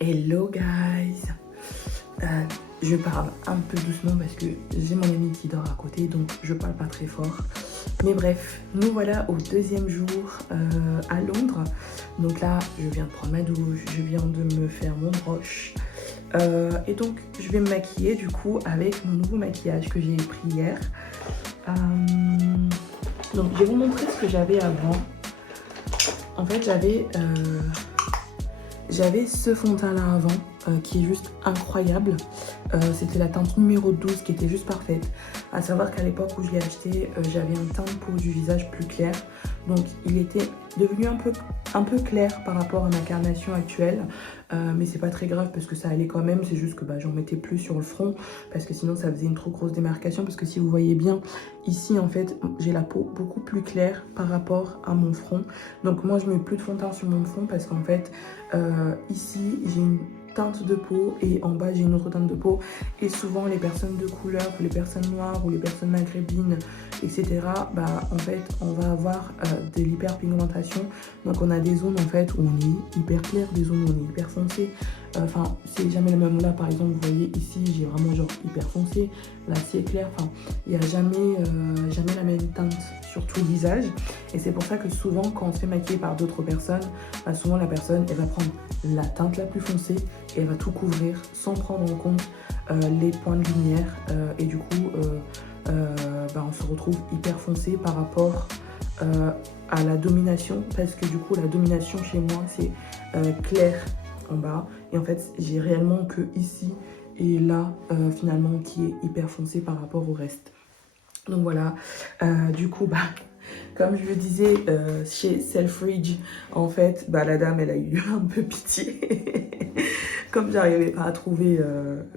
Hello guys. Je parle un peu doucement parce que j'ai mon ami qui dort à côté, donc je parle pas très fort. Mais bref, nous voilà au deuxième jour à Londres. Donc là, je viens de prendre ma douche, je viens de me faire mon broche. Et donc, je vais me maquiller du coup avec mon nouveau maquillage que j'ai pris hier. Donc, je vais vous montrer ce que j'avais avant. En fait, j'avais ce fond de teint là avant qui est juste incroyable. C'était la teinte numéro 12 qui était juste parfaite. À savoir qu'à l'époque où je l'ai acheté, j'avais un teint de peau du visage plus clair. Donc il était devenu un peu clair par rapport à ma carnation actuelle. Mais c'est pas très grave parce que ça allait quand même. C'est juste que j'en mettais plus sur le front parce que sinon ça faisait une trop grosse démarcation. Parce que si vous voyez bien, ici en fait, j'ai la peau beaucoup plus claire par rapport à mon front. Donc moi je mets plus de fond de teint sur mon front parce qu'en fait, ici j'ai une teinte de peau et en bas j'ai une autre teinte de peau, et souvent les personnes de couleur, les personnes noires ou les personnes maghrébines, etc., en fait on va avoir de l'hyperpigmentation. Donc on a des zones en fait où on est hyper clair, des zones où on est hyper foncé. Enfin c'est jamais le même. Là par exemple vous voyez ici j'ai vraiment genre hyper foncé, là c'est clair. Enfin il n'y a jamais la même teinte sur tout le visage, et c'est pour ça que souvent quand on se fait maquiller par d'autres personnes, souvent la personne elle va prendre la teinte la plus foncée et elle va tout couvrir sans prendre en compte les points de lumière, et du coup on se retrouve hyper foncé par rapport à la domination, parce que du coup la domination chez moi c'est clair en bas, et en fait j'ai réellement que ici et là finalement qui est hyper foncé par rapport au reste. Donc voilà, du coup comme je le disais, chez Selfridge, en fait, la dame, elle a eu un peu pitié. Comme j'arrivais pas à trouver,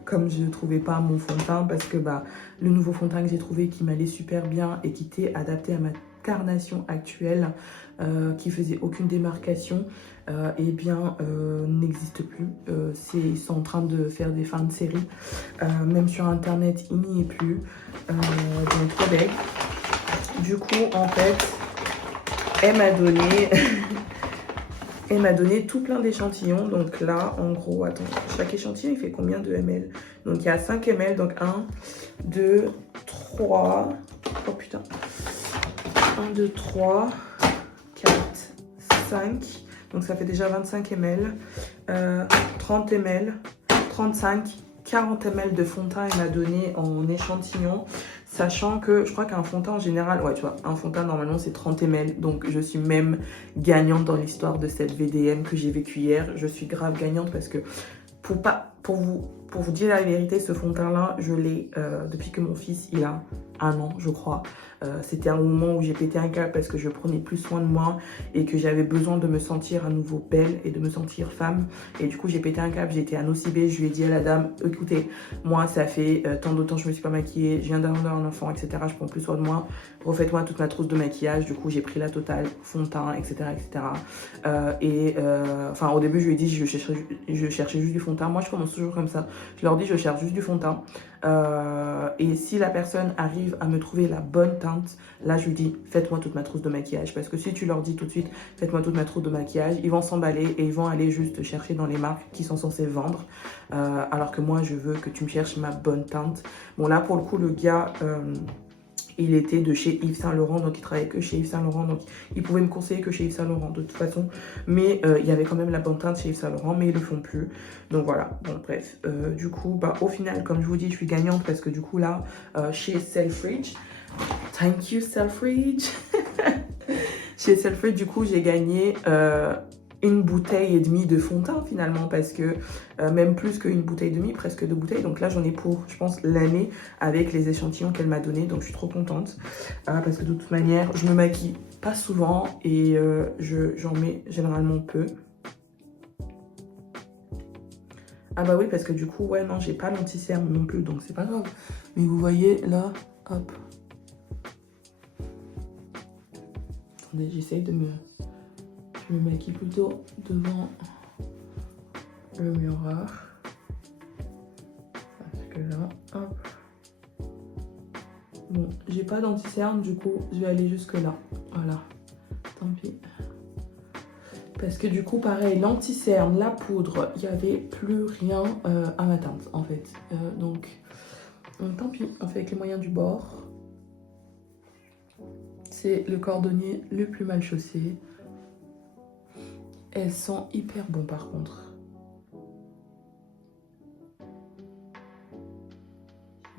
comme je ne trouvais pas mon fond de teint, parce que le nouveau fond de teint que j'ai trouvé qui m'allait super bien et qui était adapté à ma carnation actuelle, qui faisait aucune démarcation, n'existe plus. Ils sont en train de faire des fins de série. Même sur internet, il n'y est plus. Donc Québec. Du coup, en fait, elle m'a donné tout plein d'échantillons. Donc là, en gros, attends, chaque échantillon, il fait combien de ml? Donc il y a 5 ml, donc 1, 2, 3, oh putain, 1, 2, 3, 4, 5, donc ça fait déjà 25 ml, 30 ml, 35, 40 ml de fond de teint, elle m'a donné en échantillon. Sachant que je crois qu'un fond de teint en général, ouais tu vois, un fond de teint normalement c'est 30 ml. Donc je suis même gagnante dans l'histoire de cette VDM que j'ai vécue hier. Je suis grave gagnante parce que pour vous dire la vérité, ce fond de teint là, je l'ai depuis que mon fils il a 1 an je crois. C'était un moment où j'ai pété un câble parce que je prenais plus soin de moi et que j'avais besoin de me sentir à nouveau belle et de me sentir femme. Et du coup j'ai pété un câble, j'étais à Nocibé, je lui ai dit à la dame, écoutez, moi ça fait tant de temps je me suis pas maquillée, je viens d'avoir un enfant, etc. Je prends plus soin de moi, refaites-moi toute ma trousse de maquillage. Du coup j'ai pris la totale, fond de teint, etc. Au début je lui ai dit je cherchais juste du fond de teint. Moi je commence toujours comme ça, je leur dis je cherche juste du fond de teint. Et si la personne arrive à me trouver la bonne teinte, là je lui dis faites-moi toute ma trousse de maquillage. Parce que si tu leur dis tout de suite faites-moi toute ma trousse de maquillage, ils vont s'emballer et ils vont aller juste chercher dans les marques qui sont censées vendre, alors que moi je veux que tu me cherches ma bonne teinte. Bon là pour le coup le gars il était de chez Yves Saint Laurent, donc il travaillait que chez Yves Saint Laurent, donc il pouvait me conseiller que chez Yves Saint Laurent de toute façon. Mais il y avait quand même la bonne teinte chez Yves Saint Laurent, mais ils le font plus. Donc voilà, bon bref. Du coup, au final, comme je vous dis, je suis gagnante parce que du coup là, chez Selfridge, thank you Selfridge. Chez Selfridge, du coup, j'ai gagné 1,5 bouteille de fond de teint finalement, parce que même plus qu'une bouteille et demie, presque 2 bouteilles. Donc là j'en ai pour, je pense, l'année avec les échantillons qu'elle m'a donné. Donc je suis trop contente parce que de toute manière je me maquille pas souvent et j'en mets généralement peu. Ah bah oui, parce que du coup ouais non, j'ai pas l'anti-cerne non plus, donc c'est pas grave. Mais vous voyez là, hop, attendez, j'essaye de me... Je me maquille plutôt devant le miroir. Parce que là, hop. Bon, j'ai pas d'anti-cerne, du coup, je vais aller jusque là. Voilà. Tant pis. Parce que du coup, pareil, l'anti-cerne, la poudre, il n'y avait plus rien à ma teinte, en fait. Donc, tant pis, on fait avec les moyens du bord. C'est le cordonnier le plus mal chaussé. Elles sont hyper bon par contre.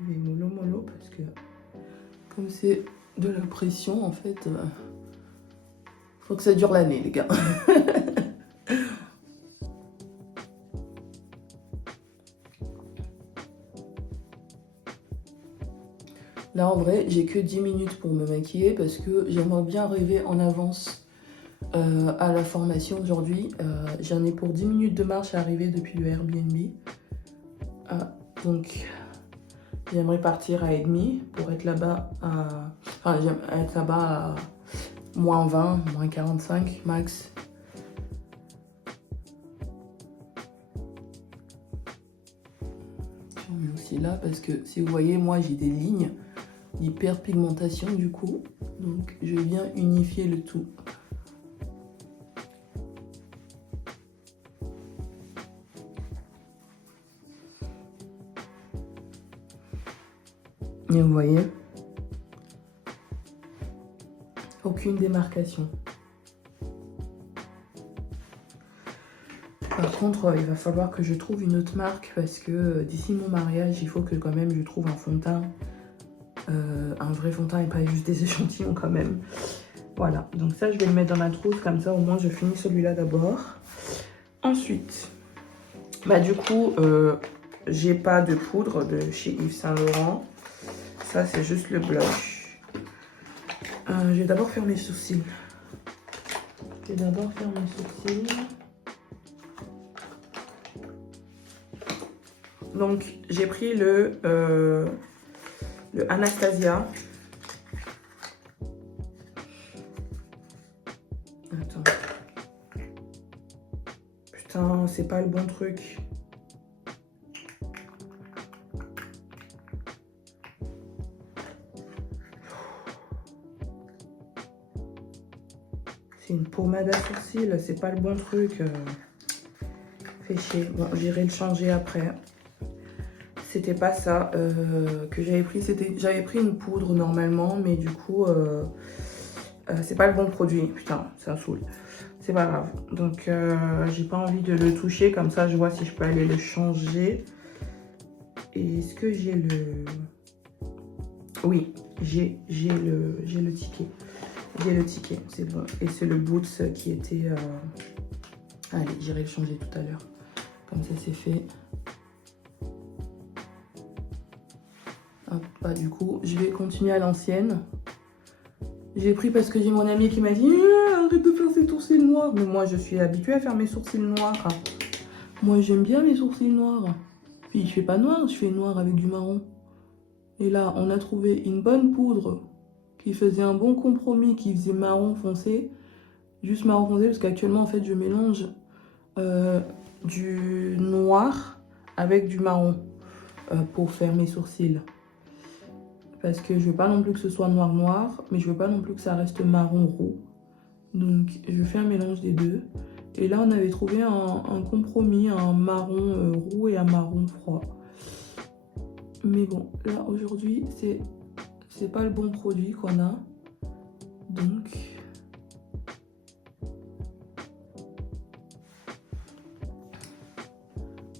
Je vais mollo parce que comme c'est de la pression en fait, faut que ça dure l'année les gars. Là en vrai j'ai que 10 minutes pour me maquiller parce que j'aimerais bien arriver en avance à la formation aujourd'hui. J'en ai pour 10 minutes de marche à arriver depuis le Airbnb. Donc j'aimerais partir à -30 pour être là-bas à... Enfin, j'aimerais être là-bas à -20, -45 max. J'en mets aussi là parce que si vous voyez, moi j'ai des lignes d'hyperpigmentation du coup. Donc je viens unifier le tout. Et vous voyez, aucune démarcation. Par contre, il va falloir que je trouve une autre marque parce que d'ici mon mariage, il faut que quand même je trouve un fond de teint. Un vrai fond de teint et pas juste des échantillons quand même. Voilà, donc ça je vais le mettre dans ma trousse, comme ça au moins je finis celui-là d'abord. Ensuite, bah du coup, j'ai pas de poudre de chez Yves Saint Laurent. Ça c'est juste le blush. Je vais d'abord faire mes sourcils. Donc j'ai pris le Anastasia. Attends. Putain, c'est pas le bon truc. C'est une pommade à sourcils, c'est pas le bon truc. Fait chier. Bon, j'irai le changer après. C'était pas ça que j'avais pris. J'avais pris une poudre normalement, mais du coup, c'est pas le bon produit. Putain, ça saoule. C'est pas grave. Donc, j'ai pas envie de le toucher. Comme ça, je vois si je peux aller le changer. Et est-ce que j'ai le... Oui, j'ai le ticket. J'ai le ticket, c'est bon. Et c'est le Boots qui était... Allez, j'irai le changer tout à l'heure. Comme ça, c'est fait. Hop, bah, du coup, je vais continuer à l'ancienne. J'ai pris parce que j'ai mon ami qui m'a dit arrête de faire ses sourcils noirs. Mais moi, je suis habituée à faire mes sourcils noirs. Moi, j'aime bien mes sourcils noirs. Puis, je fais pas noir, je fais noir avec du marron. Et là, on a trouvé une bonne poudre qui faisait un bon compromis, qui faisait marron foncé. Juste marron foncé, parce qu'actuellement, en fait, je mélange du noir avec du marron pour faire mes sourcils. Parce que je veux pas non plus que ce soit noir, mais je veux pas non plus que ça reste marron roux. Donc, je fais un mélange des deux. Et là, on avait trouvé un compromis, un marron roux et un marron froid. Mais bon, là, aujourd'hui, c'est pas le bon produit qu'on a. Donc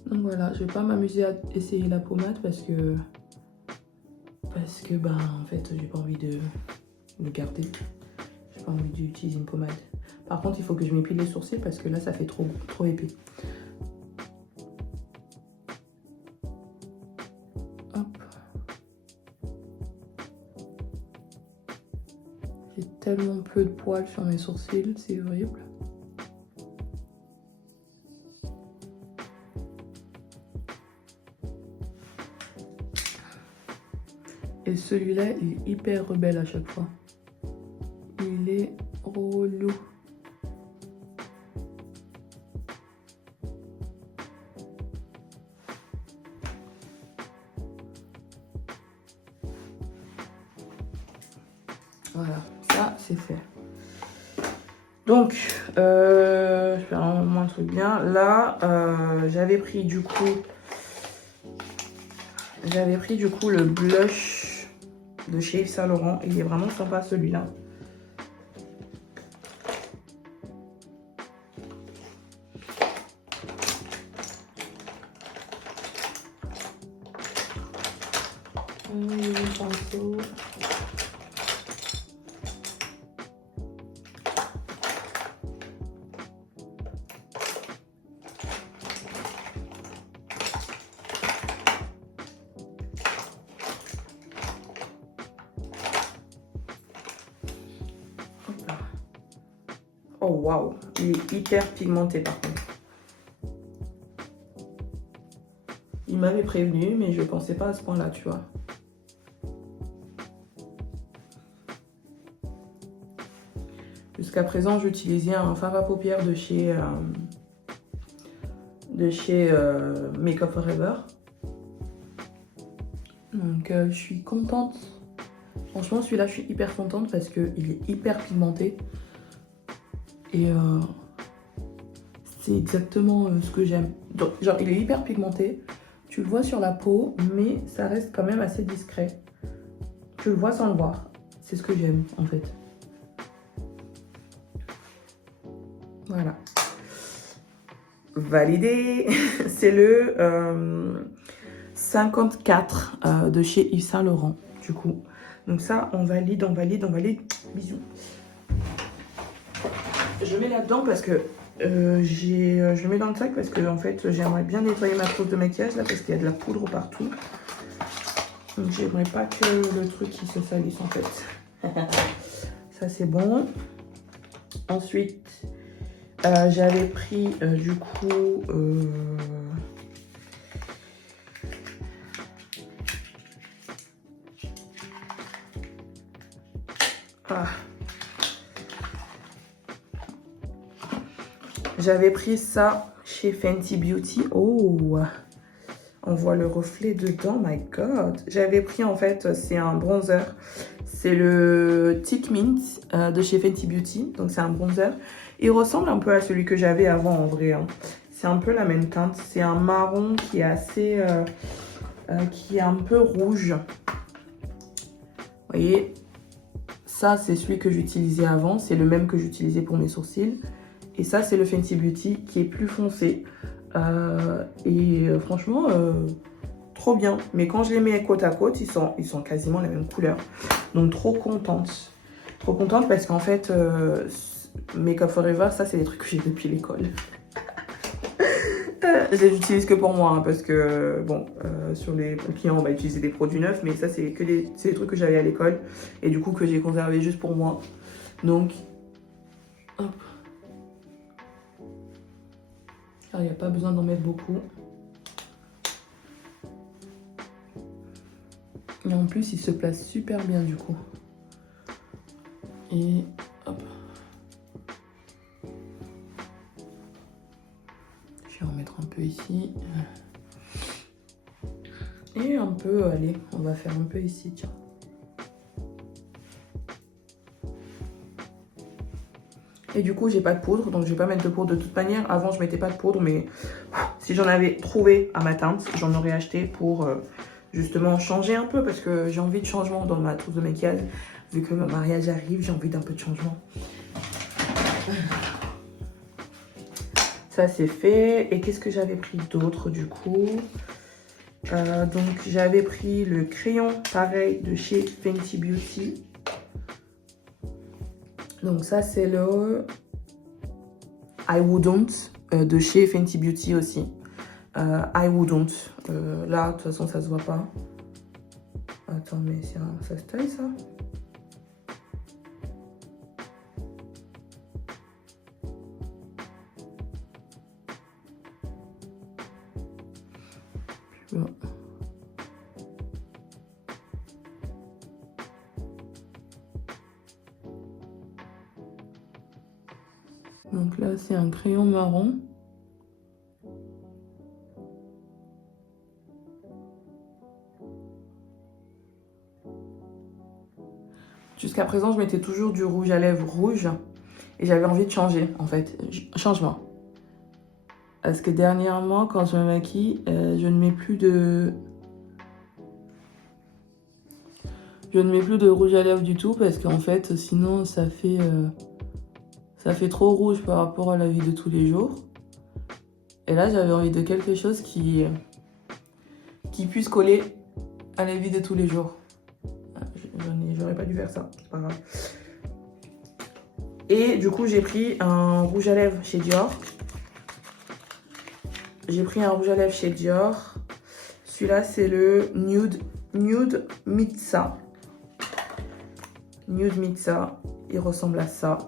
voilà, je vais pas m'amuser à essayer la pommade parce que bah en fait j'ai pas envie de le garder. J'ai pas envie d'utiliser une pommade. Par contre, il faut que je m'épile les sourcils parce que là ça fait trop épais. Hop. J'ai tellement peu de poils sur mes sourcils, c'est horrible. Et celui-là, il est hyper rebelle à chaque fois. Il est relou. Voilà, ça c'est fait. Donc, je fais un truc bien. Là, j'avais pris du coup le blush de chez Yves Saint Laurent. Il est vraiment sympa celui-là. Oh waouh, il est hyper pigmenté par contre. Il m'avait prévenu, mais je pensais pas à ce point-là, tu vois. Jusqu'à présent, j'utilisais un fard à paupières de chez Make Up Forever. Donc, je suis contente. Franchement, celui-là, je suis hyper contente parce qu'il est hyper pigmenté. Et c'est exactement ce que j'aime. Donc, genre, il est hyper pigmenté. Tu le vois sur la peau, mais ça reste quand même assez discret. Tu le vois sans le voir. C'est ce que j'aime, en fait. Voilà. Validé. C'est le 54 de chez Yves Saint Laurent, du coup. Donc ça, on valide. Bisous. Je mets là-dedans parce que je le mets dans le sac parce que en fait j'aimerais bien nettoyer ma trousse de maquillage là parce qu'il y a de la poudre partout. Donc j'aimerais pas que le truc il se salisse en fait. Ça c'est bon. Ensuite j'avais pris du coup j'avais pris ça chez Fenty Beauty. Oh, on voit le reflet dedans, my god. J'avais pris en fait, c'est un bronzer. C'est le Thick Mint de chez Fenty Beauty. Donc c'est un bronzer. Il ressemble un peu à celui que j'avais avant en vrai. Hein. C'est un peu la même teinte. C'est un marron qui est assez... qui est un peu rouge. Vous voyez, ça c'est celui que j'utilisais avant. C'est le même que j'utilisais pour mes sourcils. Et ça, c'est le Fenty Beauty qui est plus foncé. Franchement, trop bien. Mais quand je les mets côte à côte, ils sont quasiment la même couleur. Donc, trop contente. Trop contente parce qu'en fait, Make Up Forever, ça, c'est des trucs que j'ai depuis l'école. Je les utilise que pour moi, hein, parce que, bon, sur les clients, on va utiliser des produits neufs. Mais ça, c'est des trucs que j'avais à l'école. Et du coup, que j'ai conservé juste pour moi. Donc, hop. Il n'y a pas besoin d'en mettre beaucoup. Et en plus, il se place super bien du coup. Et hop. Je vais en mettre un peu ici. Et un peu, allez, on va faire un peu ici, tiens. Et du coup, j'ai pas de poudre, donc je vais pas mettre de poudre de toute manière. Avant, je mettais pas de poudre, mais si j'en avais trouvé à ma teinte, j'en aurais acheté pour justement changer un peu parce que j'ai envie de changement dans ma trousse de maquillage. Vu que mon mariage arrive, j'ai envie d'un peu de changement. Ça, c'est fait. Et qu'est-ce que j'avais pris d'autre du coup donc, j'avais pris le crayon pareil de chez Fenty Beauty. Donc ça, c'est le I Wouldn't de chez Fenty Beauty aussi. I Wouldn't. Là, de toute façon, ça se voit pas. Attends, mais ça se taille, ça? Bon. Donc là, c'est un crayon marron. Jusqu'à présent, je mettais toujours du rouge à lèvres rouge. Et j'avais envie de changer, en fait. Changement. Parce que dernièrement, quand je me maquille, je ne mets plus de... Je ne mets plus de rouge à lèvres du tout parce qu'en fait, sinon, ça fait trop rouge par rapport à la vie de tous les jours. Et là, j'avais envie de quelque chose qui puisse coller à la vie de tous les jours. J'aurais pas dû faire ça, c'est pas grave. Et du coup, j'ai pris un rouge à lèvres chez Dior. Celui-là, c'est le Nude Mitsa. Nude Mitsa. Il ressemble à ça.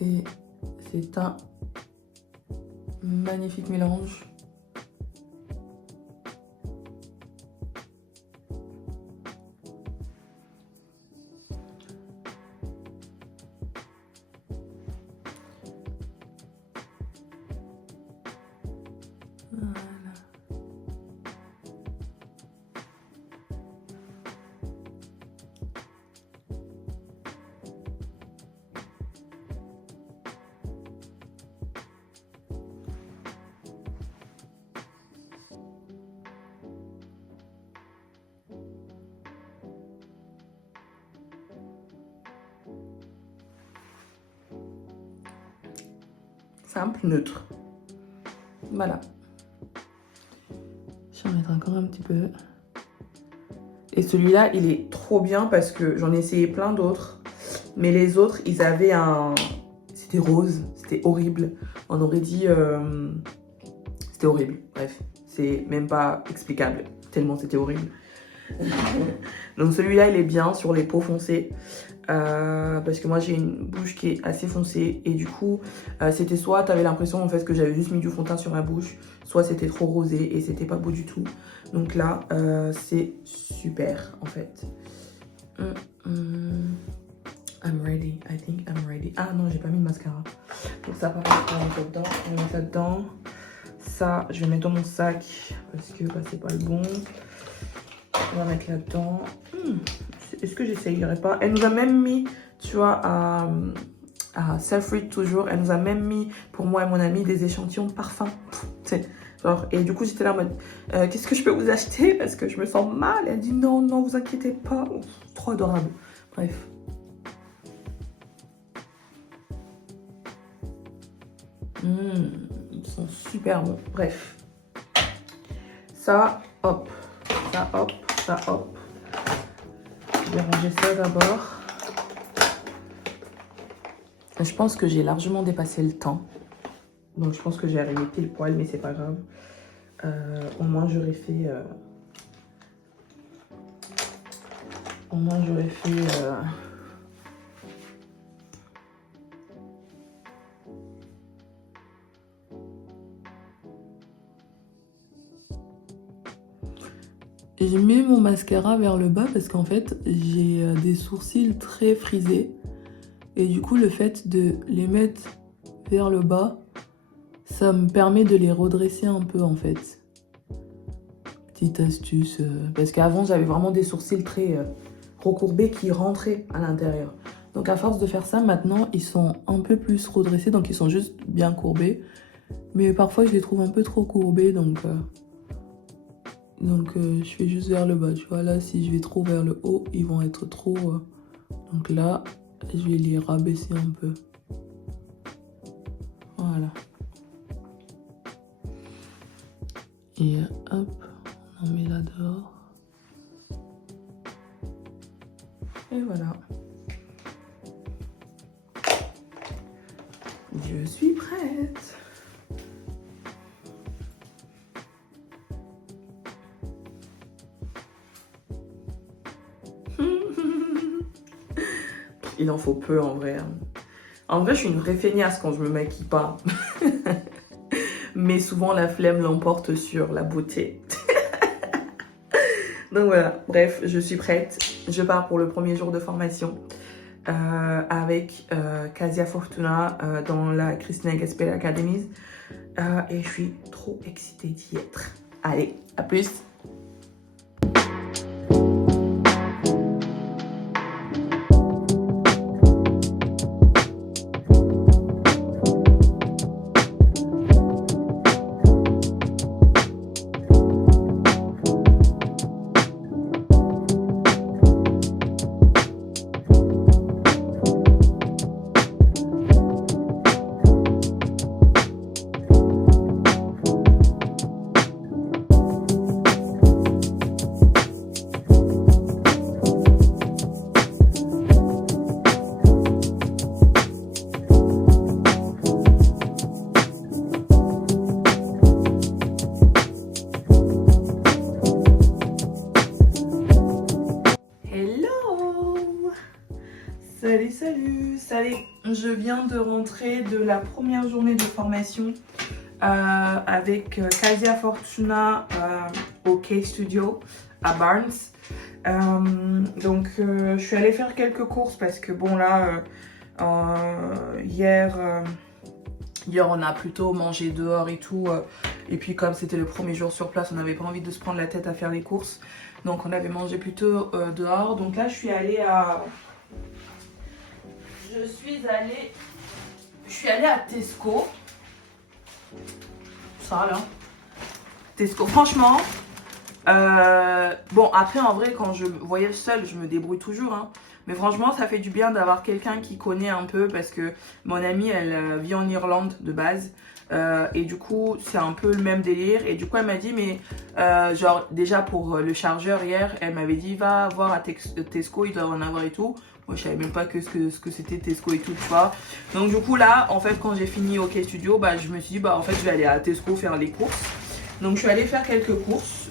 Et c'est un magnifique mélange. Voilà. Simple, neutre. Voilà. Je vais en mettre encore un petit peu. Et celui-là, il est trop bien parce que j'en ai essayé plein d'autres. Mais les autres, ils avaient un... C'était rose, c'était horrible. On aurait dit... C'était horrible, bref. C'est même pas explicable, tellement c'était horrible. Donc celui-là, il est bien sur les peaux foncées. Parce que moi, j'ai une bouche qui est assez foncée. Et du coup, c'était soit tu avais l'impression en fait que j'avais juste mis du fond de teint sur ma bouche, soit c'était trop rosé et c'était pas beau du tout. Donc là, c'est super en fait. I'm ready, I think I'm ready. Ah non, j'ai pas mis de mascara. Donc ça, par contre, on va mettre ça dedans. On va mettre ça dedans. Ça, je vais mettre dans mon sac parce que bah, c'est pas le bon. On va mettre là-dedans. Est-ce que j'essayerais pas? Elle nous a même mis, tu vois, à Selfridges toujours, elle nous a même mis, pour moi et mon ami, des échantillons de parfum. Genre, et du coup, j'étais là en mode, qu'est-ce que je peux vous acheter? Parce que je me sens mal. Elle dit, non, non, vous inquiétez pas. Trop adorable. Bref. Ils sont super bons. Bref. Ça, hop. Ça, hop. Ça, hop. Je vais ranger ça d'abord. Je pense que j'ai largement dépassé le temps. Donc je pense que j'ai arrivé pile poil, mais c'est pas grave. Au moins j'aurais fait... Au moins j'aurais fait... J'ai mis mon mascara vers le bas parce qu'en fait, j'ai des sourcils très frisés. Et du coup, le fait de les mettre vers le bas, ça me permet de les redresser un peu en fait. Petite astuce. Parce qu'avant, j'avais vraiment des sourcils très recourbés qui rentraient à l'intérieur. Donc à force de faire ça, maintenant, ils sont un peu plus redressés. Donc ils sont juste bien courbés. Mais parfois, je les trouve un peu trop courbés. Donc je fais juste vers le bas. Tu vois, là, si je vais trop vers le haut, ils vont être trop... Donc là, je vais les rabaisser un peu. Voilà. Et hop, on en met là dehors. Et voilà. Je suis prête. Il en faut peu en vrai. En vrai, je suis une vraie feignasse quand je me maquille pas. Mais souvent, la flemme l'emporte sur la beauté. Donc voilà, bref, je suis prête. Je pars pour le premier jour de formation avec Casia Fortuna dans la Cristina Gasperi Academy. Et je suis trop excitée d'y être. Allez, à plus! Salut, je viens de rentrer de la première journée de formation avec Casia Fortuna au K-Studio à Barnes. Je suis allée faire quelques courses parce que bon là, hier on a plutôt mangé dehors et tout. Et puis comme c'était le premier jour sur place, on n'avait pas envie de se prendre la tête à faire les courses. Donc on avait mangé plutôt dehors. Donc là je suis allée à Tesco. Ça là. Tesco. Franchement, bon après en vrai quand je voyage seule, je me débrouille toujours. Hein. Mais franchement ça fait du bien d'avoir quelqu'un qui connaît un peu parce que mon amie elle vit en Irlande de base. Et du coup c'est un peu le même délire et du coup elle m'a dit mais genre déjà pour le chargeur hier elle m'avait dit va voir à Tesco, il doit en avoir et tout. Moi je savais même pas ce que c'était Tesco et tout tu vois. Donc du coup là en fait quand j'ai fini au K-Studio bah je me suis dit bah en fait je vais aller à Tesco faire les courses. Donc je suis allée faire quelques courses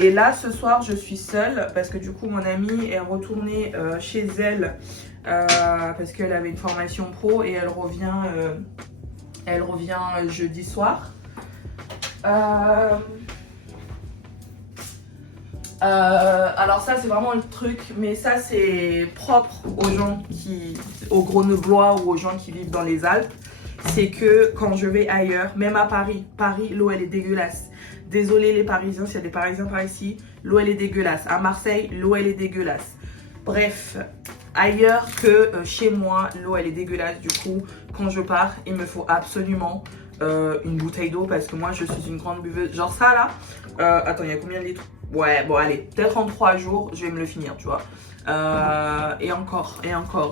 et là ce soir je suis seule parce que du coup mon amie est retournée chez elle parce qu'elle avait une formation pro et elle revient jeudi soir. Alors ça c'est vraiment le truc, mais ça c'est propre aux gens aux Grenoblois ou aux gens qui vivent dans les Alpes. C'est que quand je vais ailleurs, même à Paris, l'eau elle est dégueulasse. Désolé les Parisiens, s'il y a des Parisiens par ici, l'eau elle est dégueulasse. À Marseille, l'eau elle est dégueulasse. Bref, ailleurs que chez moi, l'eau elle est dégueulasse. Du coup, quand je pars, il me faut absolument une bouteille d'eau parce que moi je suis une grande buveuse. Genre ça là, attends, il y a combien de litres? Ouais, bon allez, peut-être en 3 jours, je vais me le finir, tu vois. Et encore,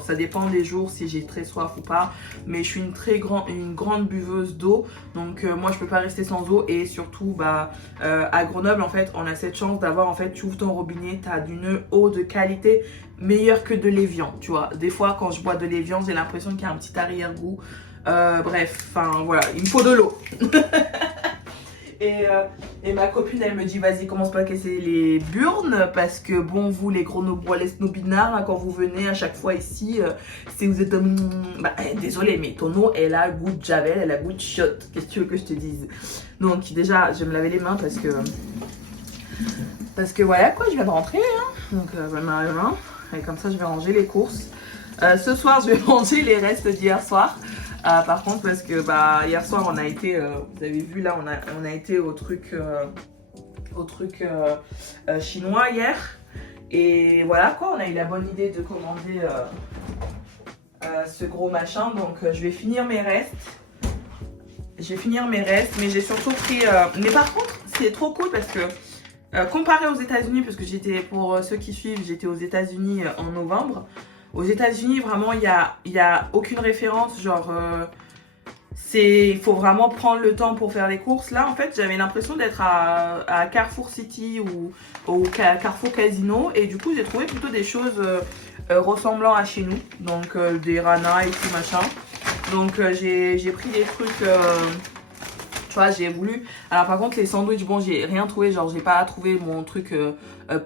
ça dépend des jours si j'ai très soif ou pas. Mais je suis une grande buveuse d'eau. Donc moi je peux pas rester sans eau. Et surtout à Grenoble en fait on a cette chance d'avoir en fait tu ouvres ton robinet, t'as d'une eau de qualité meilleure que de l'Évian, tu vois. Des fois quand je bois de l'Évian j'ai l'impression qu'il y a un petit arrière-goût. Bref, enfin voilà, il me faut de l'eau. Et ma copine elle me dit vas-y commence pas à casser les burnes parce que bon vous les Grenoblois les snobinards hein, quand vous venez à chaque fois ici si vous êtes désolé mais ton eau elle a goût de javel, elle a goût de shot, qu'est-ce que tu veux que je te dise. Donc déjà je vais me laver les mains parce que voilà quoi, je viens de rentrer hein. Donc je vais me laver les mains et comme ça je vais ranger les courses. Ce soir je vais manger les restes d'hier soir. Par contre parce que hier soir on a été, vous avez vu là on a été au truc chinois hier. Et voilà quoi, on a eu la bonne idée de commander ce gros machin. Donc je vais finir mes restes. Mais j'ai surtout pris... Mais par contre c'est trop cool parce que comparé aux États-Unis, parce que pour ceux qui suivent, j'étais aux États-Unis en novembre. Aux États-Unis, vraiment, il y a aucune référence. Genre, il faut vraiment prendre le temps pour faire les courses. Là, en fait, j'avais l'impression d'être à Carrefour City ou Carrefour Casino. Et du coup, j'ai trouvé plutôt des choses ressemblant à chez nous. Donc, des Rana et tout machin. Donc, j'ai pris des trucs... tu vois, j'ai voulu... Alors par contre, les sandwichs, bon, j'ai rien trouvé. Genre, j'ai pas trouvé mon truc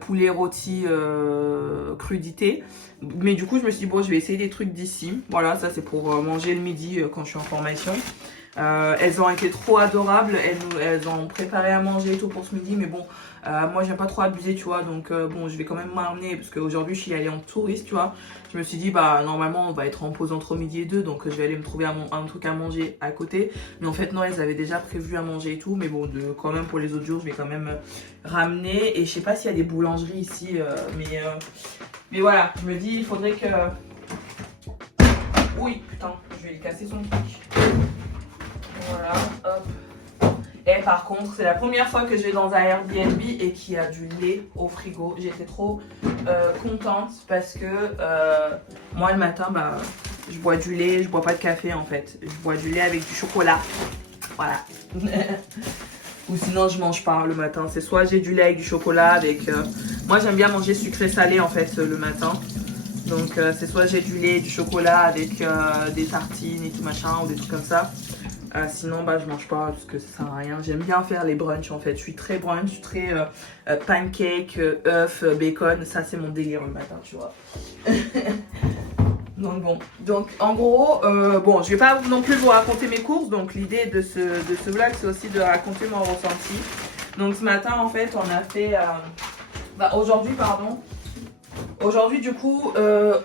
poulet rôti crudité. Mais du coup, je me suis dit, bon, je vais essayer des trucs d'ici. Voilà, ça c'est pour manger le midi quand je suis en formation. Elles ont été trop adorables. Elles ont préparé à manger et tout pour ce midi. Mais bon, moi, j'aime pas trop abuser, tu vois. Donc, bon, je vais quand même m'amener. Parce qu'aujourd'hui, je suis allée en touriste, tu vois. Je me suis dit, normalement, on va être en pause entre midi et 2. Donc, je vais aller me trouver un truc à manger à côté. Mais en fait, non, elles avaient déjà prévu à manger et tout. Mais bon, quand même, pour les autres jours, je vais quand même ramener. Et je sais pas s'il y a des boulangeries ici. Mais voilà, je me dis, il faudrait que... Oui, putain, je vais lui casser son truc. Voilà, hop. Et par contre, c'est la première fois que je vais dans un Airbnb et qu'il y a du lait au frigo. J'étais trop contente parce que moi, le matin, je bois du lait, je bois pas de café en fait. Je bois du lait avec du chocolat. Voilà. Ou sinon, je mange pas le matin. C'est soit j'ai du lait avec du chocolat, avec... Moi, j'aime bien manger sucré-salé en fait le matin. Donc, c'est soit j'ai du lait, du chocolat avec des tartines et tout machin ou des trucs comme ça. Sinon, je mange pas parce que ça sert à rien. J'aime bien faire les brunchs en fait. Je suis très brunch, très pancake, œuf, bacon. Ça, c'est mon délire le matin, tu vois. Donc bon, donc en gros, bon, je vais pas non plus vous raconter mes courses. Donc l'idée de ce vlog, c'est aussi de raconter mon ressenti. Donc ce matin, en fait, on a fait, aujourd'hui, pardon. Aujourd'hui du coup,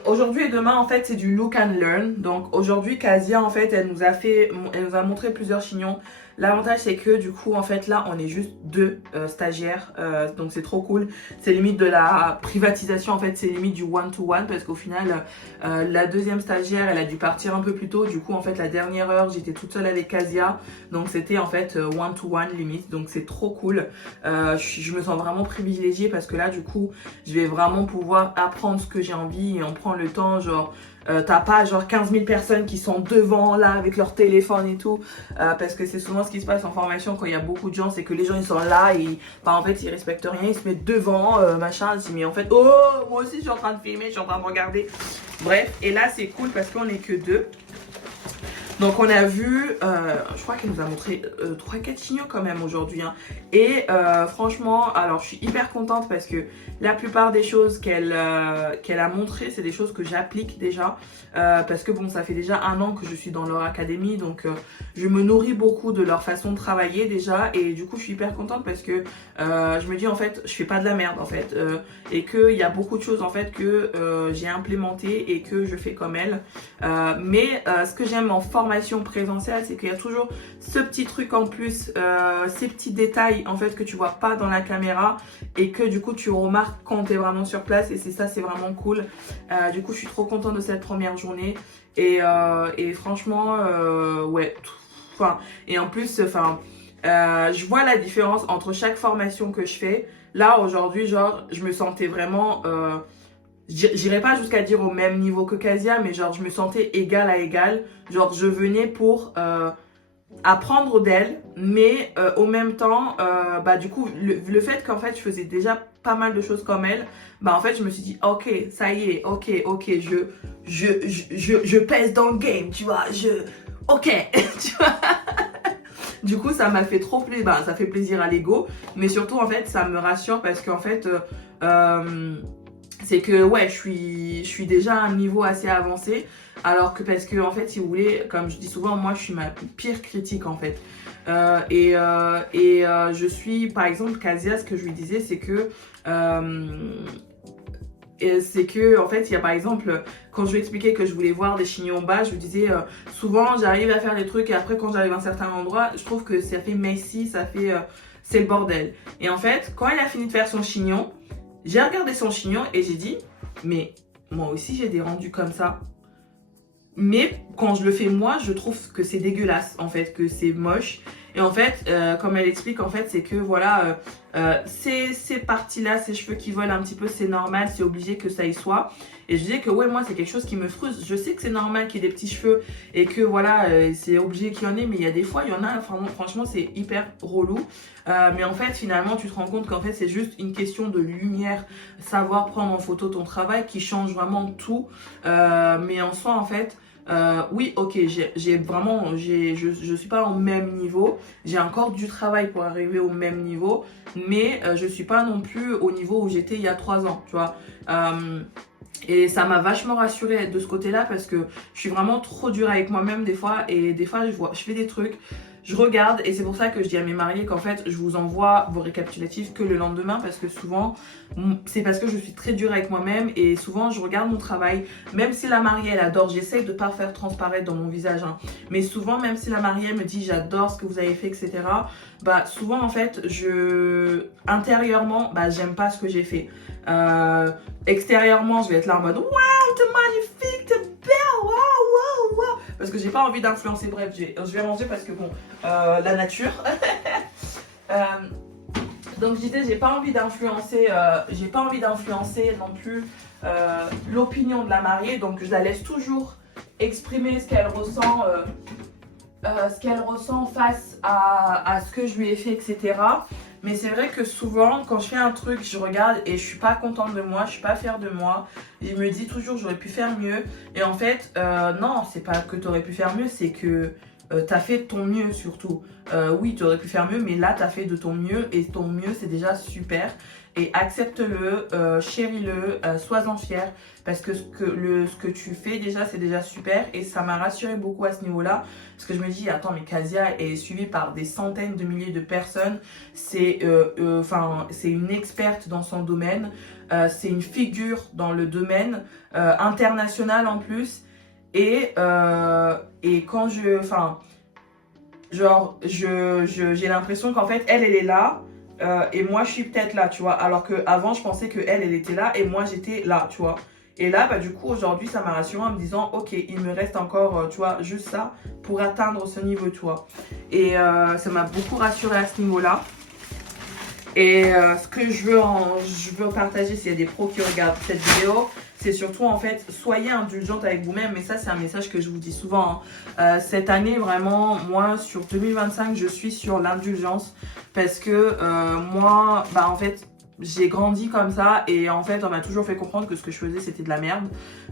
aujourd'hui et demain en fait c'est du look and learn. Donc aujourd'hui Casia en fait elle nous a montré plusieurs chignons. L'avantage c'est que du coup en fait là on est juste deux stagiaires, donc c'est trop cool. C'est limite de la privatisation en fait, c'est limite du one to one parce qu'au final la deuxième stagiaire elle a dû partir un peu plus tôt. Du coup en fait la dernière heure j'étais toute seule avec Casia, donc c'était en fait one to one limite, donc c'est trop cool. Je me sens vraiment privilégiée parce que là du coup je vais vraiment pouvoir apprendre ce que j'ai envie et on prend le temps, genre t'as pas genre 15 000 personnes qui sont devant là avec leur téléphone et tout, parce que c'est souvent ce qui se passe en formation quand il y a beaucoup de gens, c'est que les gens ils sont là et en fait ils respectent rien, ils se mettent devant, machin, mais en fait oh moi aussi je suis en train de filmer, je suis en train de regarder, bref. Et là c'est cool parce qu'on est que deux. Donc on a vu, je crois qu'elle nous a montré 3-4 chignons quand même aujourd'hui, hein. Et franchement, alors je suis hyper contente parce que la plupart des choses qu'elle a montrées, c'est des choses que j'applique déjà. Parce que bon, ça fait déjà 1 an que je suis dans leur académie, donc je me nourris beaucoup de leur façon de travailler déjà. Et du coup, je suis hyper contente parce que je me dis en fait, je fais pas de la merde en fait. Et qu'il y a beaucoup de choses en fait que j'ai implémentées et que je fais comme elle. Mais ce que j'aime en formation présentielle, c'est qu'il y a toujours ce petit truc en plus, ces petits détails en fait que tu vois pas dans la caméra et que du coup tu remarques quand tu es vraiment sur place, et c'est ça, c'est vraiment cool. Du coup je suis trop contente de cette première journée et franchement ouais, enfin, et en plus enfin je vois la différence entre chaque formation que je fais. Là aujourd'hui genre je me sentais vraiment j'irai pas jusqu'à dire au même niveau que Casia, mais genre je me sentais égal à égal. Genre je venais pour apprendre d'elle, mais au même temps, bah du coup le fait qu'en fait je faisais déjà pas mal de choses comme elle, bah en fait je me suis dit ok ça y est, ok je pèse dans le game, tu vois, ok tu vois. Du coup ça m'a fait trop plaisir, bah ça fait plaisir à l'ego, mais surtout en fait ça me rassure parce qu'en fait c'est que ouais je suis déjà à un niveau assez avancé, alors que parce que en fait si vous voulez, comme je dis souvent, moi je suis ma pire critique en fait. Je suis par exemple Casia, ce que je lui disais c'est que en fait il y a par exemple quand je lui expliquais que je voulais voir des chignons bas, je lui disais souvent j'arrive à faire des trucs et après quand j'arrive à un certain endroit je trouve que ça fait messy, ça fait c'est le bordel. Et en fait quand elle a fini de faire son chignon, j'ai regardé son chignon et j'ai dit mais moi aussi j'ai des rendus comme ça. Mais quand je le fais moi, je trouve que c'est dégueulasse en fait, que c'est moche. Et en fait, comme elle explique, en fait, c'est que voilà, ces parties-là, ces cheveux qui volent un petit peu, c'est normal, c'est obligé que ça y soit. Et je disais que ouais, moi, c'est quelque chose qui me frustre. Je sais que c'est normal qu'il y ait des petits cheveux et que voilà, c'est obligé qu'il y en ait, mais il y a des fois, il y en a, franchement, c'est hyper relou. Mais en fait, finalement, tu te rends compte qu'en fait, c'est juste une question de lumière, savoir prendre en photo ton travail qui change vraiment tout. Mais en soi, en fait, oui, ok, je suis pas au même niveau, j'ai encore du travail pour arriver au même niveau, mais je suis pas non plus au niveau où j'étais il y a 3 ans, tu vois. Et ça m'a vachement rassurée de ce côté-là parce que je suis vraiment trop dure avec moi-même des fois, et des fois je fais des trucs, je regarde, et c'est pour ça que je dis à mes mariés qu'en fait je vous envoie vos récapitulatifs que le lendemain, parce que souvent c'est parce que je suis très dure avec moi-même et souvent je regarde mon travail, même si la mariée elle adore, j'essaye de pas faire transparaître dans mon visage, hein, mais souvent même si la mariée me dit j'adore ce que vous avez fait, etc., bah souvent en fait intérieurement bah j'aime pas ce que j'ai fait. Extérieurement je vais être là en mode waouh t'es magnifique, t'es belle, waouh parce que j'ai pas envie d'influencer. Bref, je vais ranger parce que bon la nature. Donc je disais, j'ai pas envie d'influencer non plus l'opinion de la mariée, donc je la laisse toujours exprimer ce qu'elle ressent face à ce que je lui ai fait, etc. Mais c'est vrai que souvent, quand je fais un truc, je regarde et je suis pas contente de moi, je suis pas fière de moi. Je me dis toujours, j'aurais pu faire mieux. Et en fait, non, c'est pas que t'aurais pu faire mieux, c'est que t'as fait de ton mieux surtout. Oui, tu aurais pu faire mieux, mais là, t'as fait de ton mieux et ton mieux, c'est déjà super. Et accepte-le, chéris-le, sois-en fier parce que ce que tu fais déjà, c'est déjà super et ça m'a rassurée beaucoup à ce niveau-là parce que je me dis, attends, mais Casia est suivie par des centaines de milliers de personnes, c'est c'est une experte dans son domaine, c'est une figure dans le domaine, international en plus et quand j'ai l'impression qu'en fait, elle est là et moi, je suis peut-être là, tu vois. Alors qu'avant, je pensais que elle était là et moi, j'étais là, tu vois. Et là, bah, du coup, aujourd'hui, ça m'a rassurée en me disant, ok, il me reste encore, tu vois, juste ça pour atteindre ce niveau, tu vois. Et ça m'a beaucoup rassurée à ce niveau-là. Et ce que je veux partager, s'il y a des pros qui regardent cette vidéo, c'est surtout en fait, soyez indulgente avec vous-même. Mais ça, c'est un message que je vous dis souvent. Hein. Cette année, vraiment, moi, sur 2025, je suis sur l'indulgence. Parce que moi, bah en fait, j'ai grandi comme ça. Et en fait, on m'a toujours fait comprendre que ce que je faisais, c'était de la merde.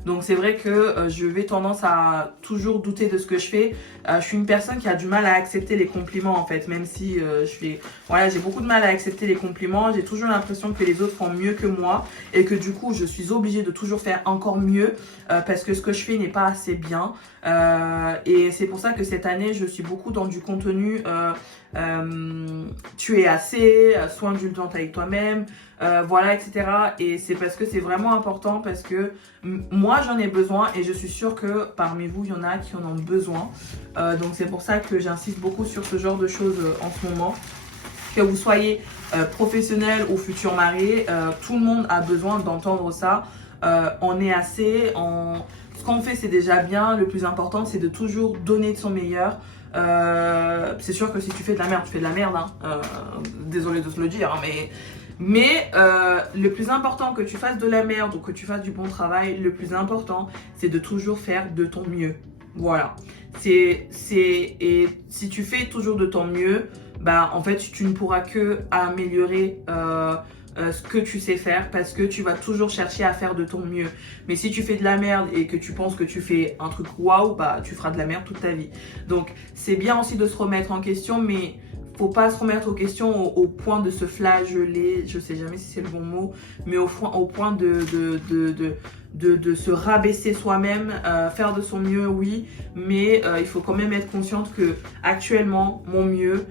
Donc c'est vrai que je vais tendance à toujours douter de ce que je fais. Je suis une personne qui a du mal à accepter les compliments en fait. Même si j'ai beaucoup de mal à accepter les compliments. J'ai toujours l'impression que les autres font mieux que moi. Et que du coup, je suis obligée de toujours faire encore mieux. Parce que ce que je fais n'est pas assez bien. Et c'est pour ça que cette année, je suis beaucoup dans du contenu... tu es assez, sois indulgente avec toi-même, voilà, etc. Et c'est parce que c'est vraiment important parce que moi j'en ai besoin et je suis sûre que parmi vous il y en a qui en ont besoin. Donc c'est pour ça que j'insiste beaucoup sur ce genre de choses en ce moment. Que vous soyez professionnel ou futur marié, tout le monde a besoin d'entendre ça. On est assez, ce qu'on fait c'est déjà bien. Le plus important c'est de toujours donner de son meilleur. C'est sûr que si tu fais de la merde, tu fais de la merde. Hein. Désolé de te le dire, hein, mais le plus important que tu fasses de la merde ou que tu fasses du bon travail, le plus important, c'est de toujours faire de ton mieux. Voilà. Et si tu fais toujours de ton mieux, bah en fait, tu ne pourras que améliorer ce que tu sais faire parce que tu vas toujours chercher à faire de ton mieux. Mais si tu fais de la merde et que tu penses que tu fais un truc waouh, bah tu feras de la merde toute ta vie. Donc c'est bien aussi de se remettre en question, mais faut pas se remettre en question au point de se flageller, je sais jamais si c'est le bon mot, mais au point de se rabaisser soi-même, faire de son mieux, oui, mais il faut quand même être consciente que actuellement mon mieux,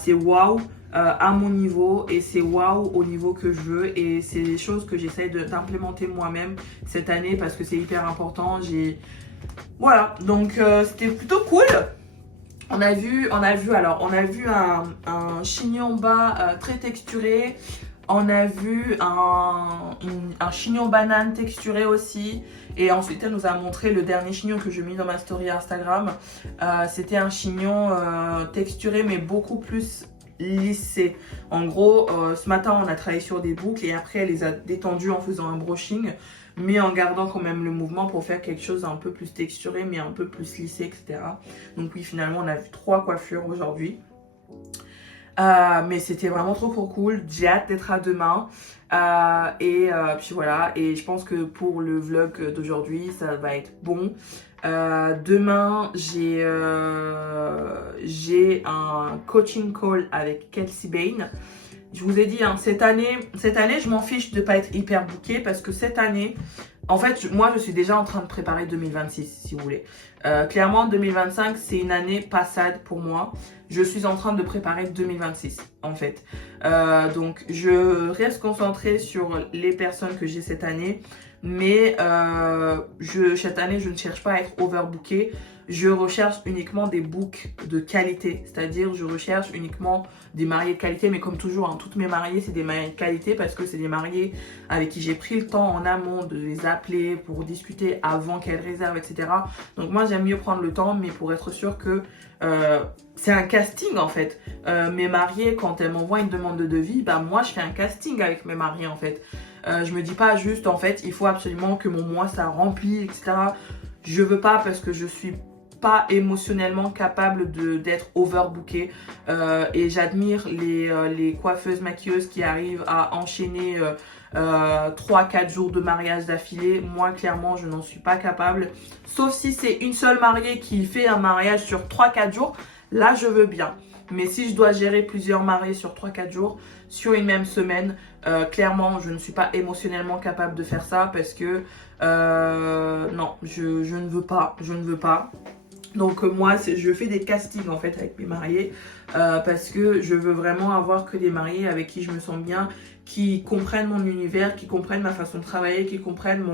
c'est waouh. À mon niveau et c'est waouh au niveau que je veux et c'est des choses que j'essaie d'implémenter moi-même cette année parce que c'est hyper important. Voilà, donc c'était plutôt cool. On a vu un chignon bas très texturé. On a vu un chignon banane texturé aussi. Et ensuite, elle nous a montré le dernier chignon que je mis dans ma story Instagram. C'était un chignon texturé mais beaucoup plus lissé. En gros, ce matin, on a travaillé sur des boucles et après, elle les a détendues en faisant un brushing, mais en gardant quand même le mouvement pour faire quelque chose un peu plus texturé, mais un peu plus lissé, etc. Donc oui, finalement, on a vu 3 coiffures aujourd'hui. Mais c'était vraiment trop cool. J'ai hâte d'être à demain. Puis voilà. Et je pense que pour le vlog d'aujourd'hui, ça va être bon. Demain, j'ai un coaching call avec Kelsey Bain. Je vous ai dit, hein, cette année, je m'en fiche de pas être hyper bookée parce que cette année, en fait, moi, je suis déjà en train de préparer 2026, si vous voulez. Clairement, 2025, c'est une année passade pour moi. Je suis en train de préparer 2026, en fait. Donc, je reste concentrée sur les personnes que j'ai cette année. Mais cette année, je ne cherche pas à être overbookée. Je recherche uniquement des books de qualité. C'est-à-dire, je recherche uniquement des mariés de qualité. Mais comme toujours, hein, toutes mes mariées, c'est des mariés de qualité parce que c'est des mariés avec qui j'ai pris le temps en amont de les appeler pour discuter avant qu'elles réservent, etc. Donc moi, j'aime mieux prendre le temps, mais pour être sûr que c'est un casting en fait. Mes mariées, quand elles m'envoient une demande de devis, bah moi, je fais un casting avec mes mariés en fait. Je me dis pas juste en fait, il faut absolument que mon mois ça remplit, etc. Je veux pas parce que je suis pas émotionnellement capable d'être overbookée. Et j'admire les coiffeuses maquilleuses qui arrivent à enchaîner 3-4 jours de mariage d'affilée. Moi, clairement, je n'en suis pas capable. Sauf si c'est une seule mariée qui fait un mariage sur 3-4 jours. Là, je veux bien. Mais si je dois gérer plusieurs mariés sur 3-4 jours, sur une même semaine, clairement, je ne suis pas émotionnellement capable de faire ça parce que non, je ne veux pas. Je ne veux pas. Donc moi, je fais des castings en fait avec mes mariés parce que je veux vraiment avoir que des mariés avec qui je me sens bien, qui comprennent mon univers, qui comprennent ma façon de travailler, qui comprennent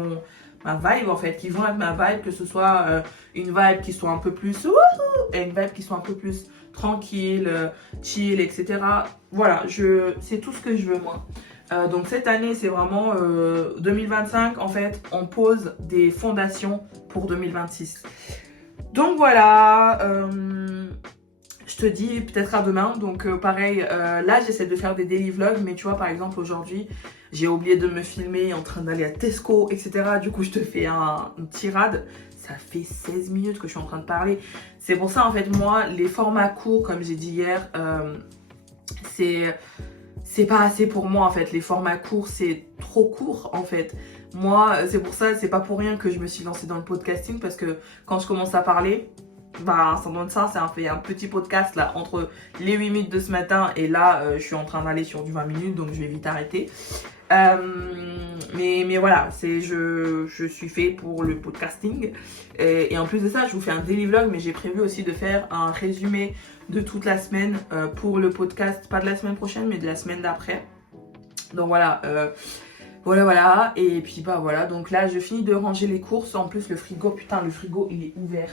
ma vibe en fait, qui vont avec ma vibe, que ce soit une vibe qui soit un peu plus wouhou, et une vibe qui soit un peu plus tranquille, chill, etc. Voilà, c'est tout ce que je veux moi. Donc cette année, c'est vraiment 2025 en fait, on pose des fondations pour 2026. Donc voilà, je te dis peut-être à demain. Donc pareil, là j'essaie de faire des daily vlogs, mais tu vois par exemple aujourd'hui, j'ai oublié de me filmer en train d'aller à Tesco, etc. Du coup je te fais une tirade. Ça fait 16 minutes que je suis en train de parler. C'est pour ça en fait moi, les formats courts comme j'ai dit hier, c'est pas assez pour moi en fait. Les formats courts c'est trop court en fait. Moi, c'est pour ça, c'est pas pour rien que je me suis lancée dans le podcasting parce que quand je commence à parler, bah, ça donne ça, fait un petit podcast là entre les 8 minutes de ce matin et là, je suis en train d'aller sur du 20 minutes donc je vais vite arrêter. Mais voilà, je suis fait pour le podcasting et en plus de ça, je vous fais un daily vlog mais j'ai prévu aussi de faire un résumé de toute la semaine pour le podcast, pas de la semaine prochaine mais de la semaine d'après. Donc voilà. Voilà, et puis bah voilà, donc là je finis de ranger les courses, en plus le frigo, putain le frigo il est ouvert.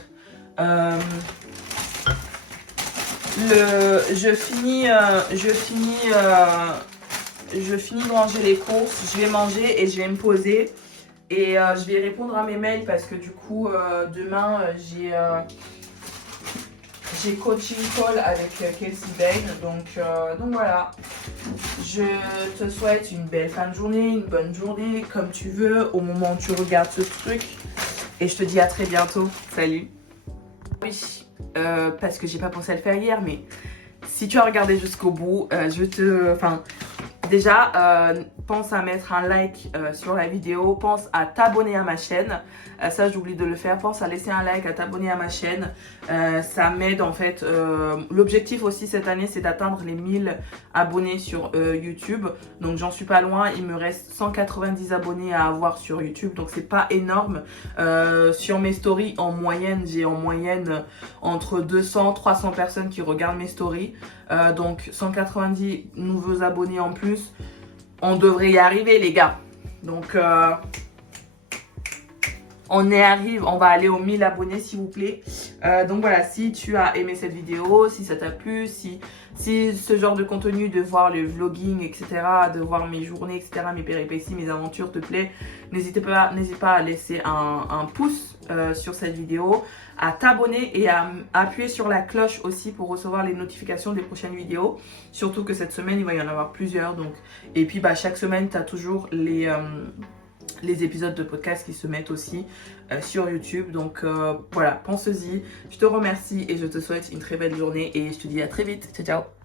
Je finis de ranger les courses, je vais manger et je vais me poser. Et je vais répondre à mes mails parce que du coup demain j'ai coaching call avec Kelsey Bain, donc voilà. Je te souhaite une belle fin de journée, une bonne journée, comme tu veux, au moment où tu regardes ce truc. Et je te dis à très bientôt. Salut. Oui, parce que j'ai pas pensé à le faire hier, mais si tu as regardé jusqu'au bout, déjà, pense à mettre un like sur la vidéo, pense à t'abonner à ma chaîne, ça j'oublie de le faire, pense à laisser un like, à t'abonner à ma chaîne, ça m'aide en fait. L'objectif aussi cette année c'est d'atteindre les 1000 abonnés sur YouTube, donc j'en suis pas loin, il me reste 190 abonnés à avoir sur YouTube, donc c'est pas énorme. Sur mes stories en moyenne, j'ai en moyenne entre 200-300 personnes qui regardent mes stories, donc 190 nouveaux abonnés en plus. On devrait y arriver les gars. Donc on y arrive, on va aller aux 1000 abonnés s'il vous plaît. Donc voilà, si tu as aimé cette vidéo, si ça t'a plu, si ce genre de contenu, de voir le vlogging, etc., de voir mes journées, etc., mes péripéties, mes aventures te plaît, n'hésite pas à laisser un pouce sur cette vidéo, à t'abonner et à appuyer sur la cloche aussi pour recevoir les notifications des prochaines vidéos. Surtout que cette semaine, il va y en avoir plusieurs. Donc. Et puis bah, chaque semaine, tu as toujours les épisodes de podcast qui se mettent aussi sur YouTube. Donc voilà, pense-y. Je te remercie et je te souhaite une très belle journée et je te dis à très vite. Ciao, ciao.